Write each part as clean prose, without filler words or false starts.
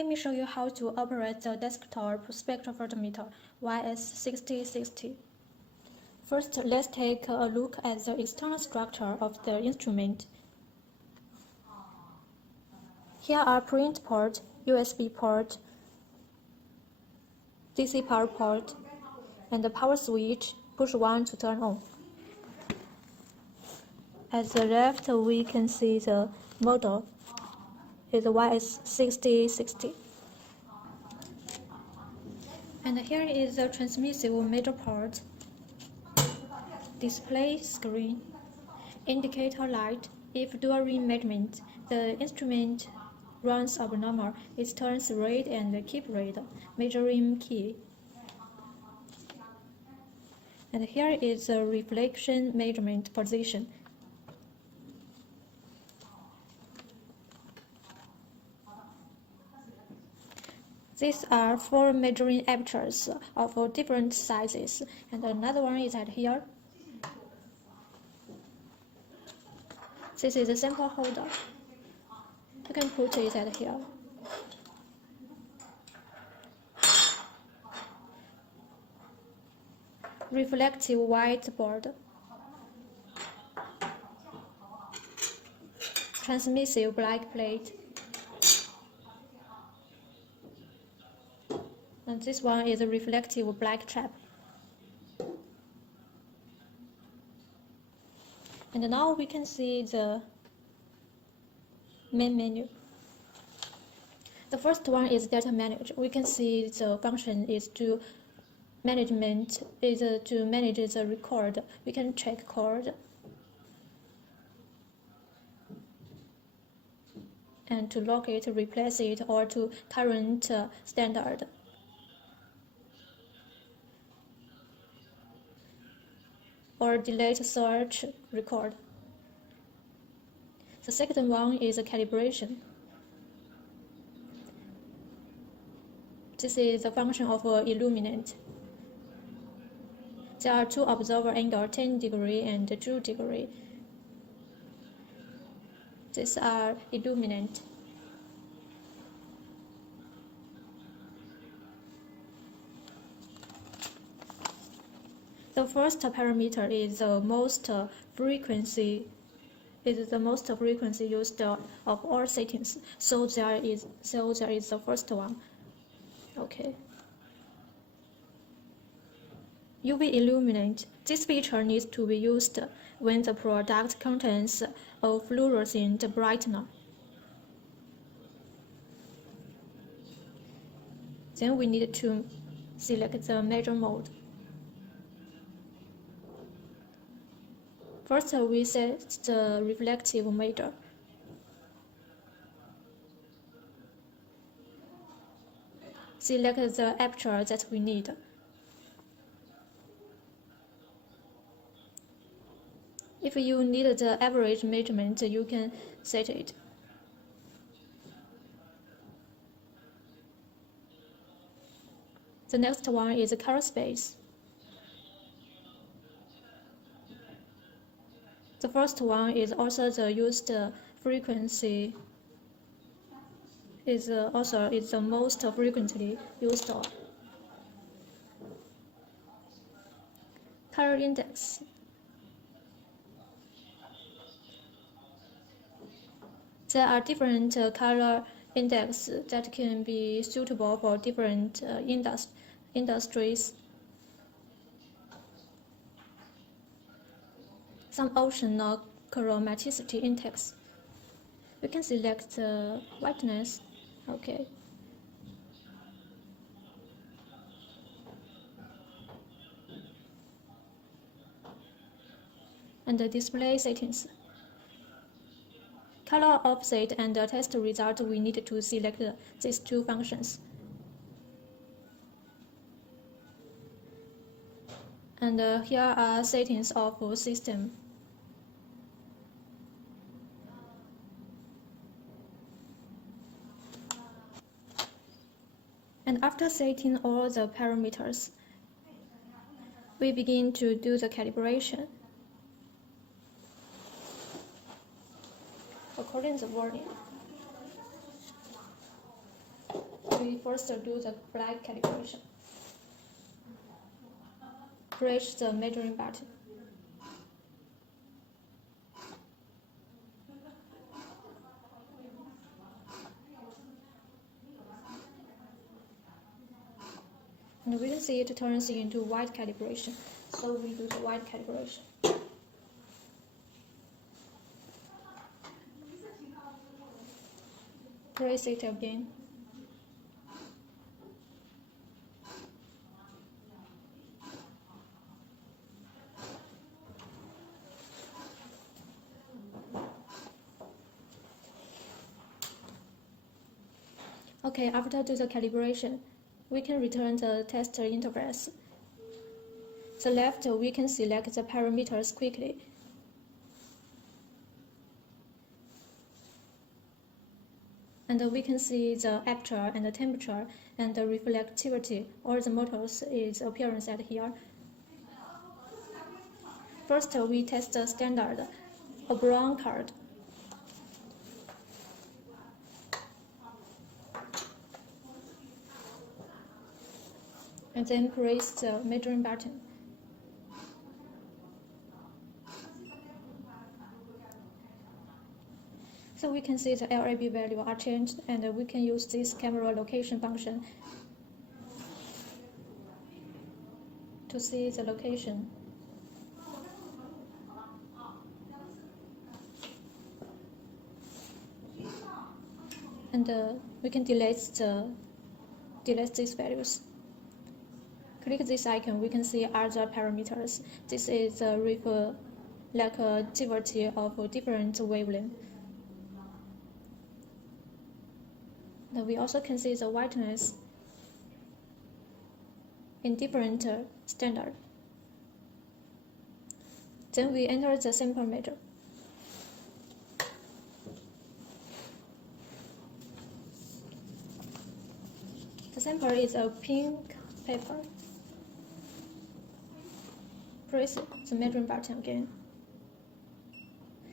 Let me show you how to operate the desktop spectrophotometer Ys3060. First, let's take a look at the external structure of the instrument. Here are print port, USB port, DC power port, and the power switch, push 1 to turn on. At the left, we can see the model is Ys3060. And here is the transmissive measure port, display screen, indicator light. If during measurement the instrument runs abnormal, it turns red and keep red, measuring key. And here is the reflection measurement position. These are 4 measuring apertures of different sizes, and another one is at here. This is a sample holder. You can put it at here. Reflective whiteboard. Transmissive black plate. And this one is a reflective black trap. And now we can see the main menu. The first one is data manage. We can see the function is to manage the record. We can check chord and to log it, replace it, or to current standard. Or delete search record. The second one is a calibration. This is the function of illuminate. There are 2 observer angles, 10 degree and 2 degree. These are illuminate. The first parameter is the most frequency used of all settings. So there is the first one. Okay. UV illuminate. This feature needs to be used when the product contains a fluorescent brightener. Then we need to select the measure mode. First, we set the reflective measure. Select the aperture that we need. If you need the average measurement, you can set it. The next one is color space. The first one is also the used frequency. Is the most frequently used. Color index. There are different color indexes that can be suitable for different industries. Some optional chromaticity index. We can select whiteness. Okay. And the display settings. Color offset and the test result, we need to select these 2 functions. And here are settings of system. And after setting all the parameters, we begin to do the calibration. according to the wording. we first do the black calibration. Press the measuring button. And we can see it turns into white calibration. So we do the white calibration. Press it again. Okay, after do the calibration, we can return the test interface. The left, we can select the parameters quickly. And we can see the aperture and the temperature and the reflectivity. All the motors is appearance at here. First, we test the standard, a brown card. And then press the measuring button. So we can see the LAB value are changed, and we can use this camera location function to see the location. And we can delete these values. Click this icon, we can see other parameters. This is reflectivity of different wavelength. And we also can see the whiteness in different standard. Then we enter the sample measure. The sample is a pink paper. Press the measuring button again.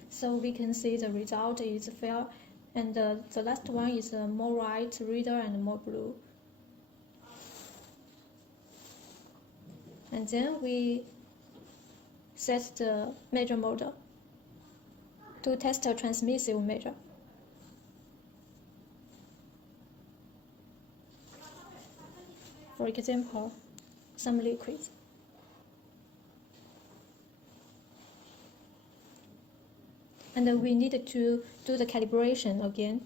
So we can see the result is fair, and the last one is more white, redder, and more blue. And then we set the measure mode to test a transmissive measure. For example, some liquids. And we need to do the calibration again.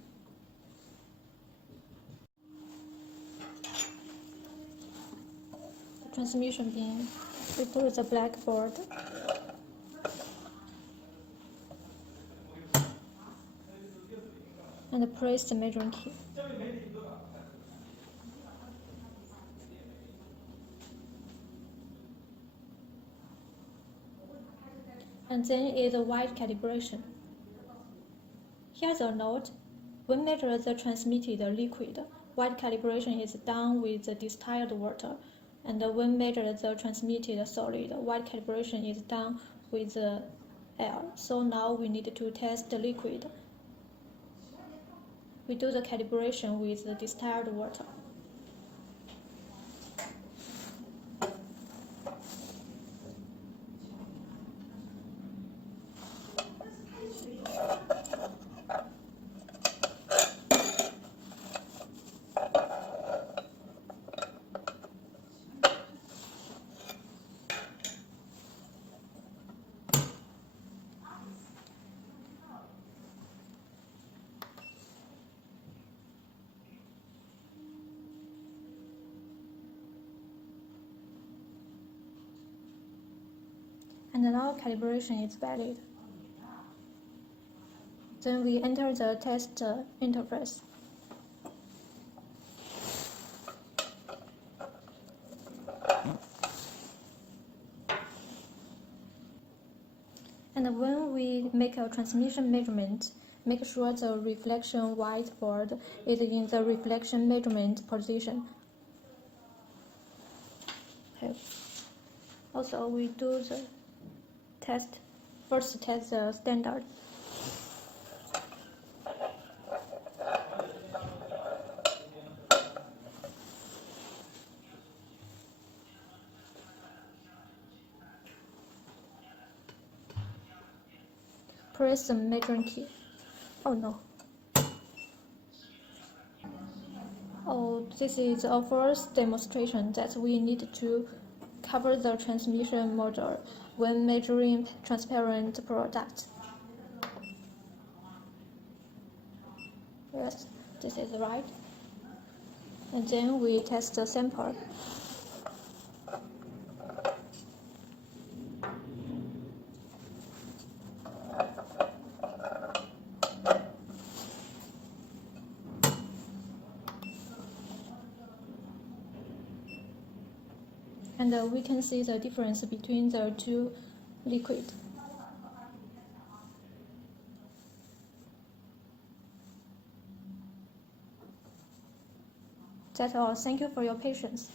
The transmission beam, we put the blackboard. And press the measuring key. And then is a white calibration. Here's a note. When measure the transmitted liquid, white calibration is done with the distilled water, and when measure the transmitted solid, white calibration is done with the air. So now we need to test the liquid. We do the calibration with the distilled water. And now calibration is valid. Then we enter the test interface. And when we make a transmission measurement, make sure the reflection whiteboard is in the reflection measurement position. Okay. Also, we do the test. First, test the standard. press the measuring key. Oh no. Oh, this is our first demonstration that we need to cover the transmission model when measuring transparent products. Yes, this is right. And then we test the sample. And we can see the difference between the two liquids. That's all. Thank you for your patience.